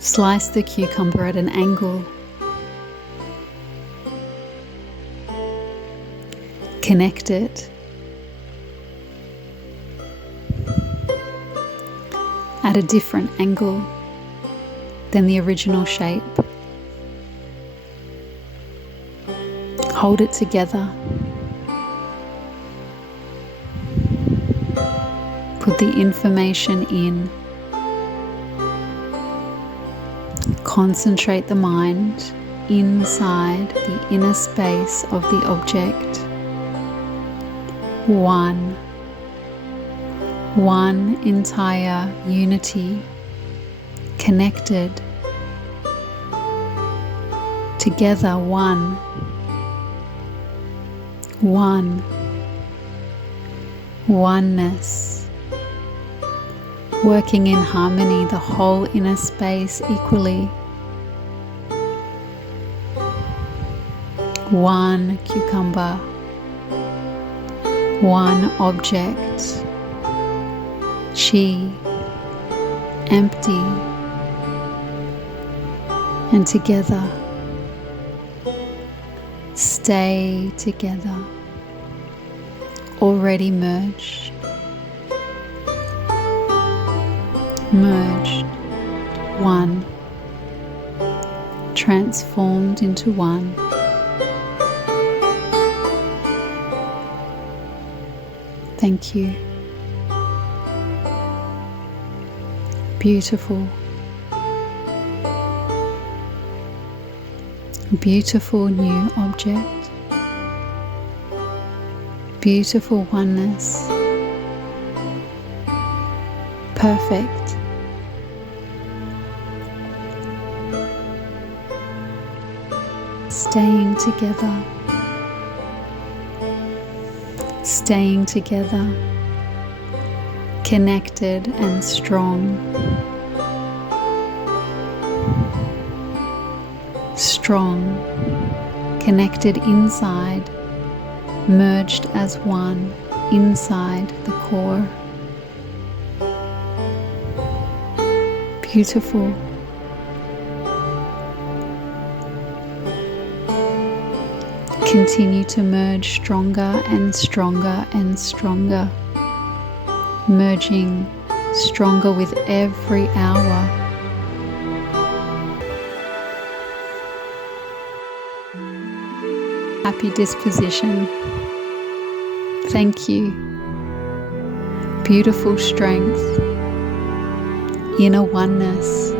Slice the cucumber at an angle. Connect it at a different angle than the original shape. Hold it together. Put the information in. Concentrate the mind inside the inner space of the object. One entire unity, connected, together, oneness, working in harmony, the whole inner space equally. One cucumber, one object, chi, empty, and together. Stay together, already merged, one, transformed into one. Thank you. Beautiful. Beautiful new object. Beautiful oneness. Perfect. Staying together. Staying together. Connected and strong. Strong, connected inside, merged as one inside the core. Beautiful. Continue to merge stronger and stronger and stronger, merging stronger with every hour. Happy disposition. Thank you. Beautiful strength. Inner oneness.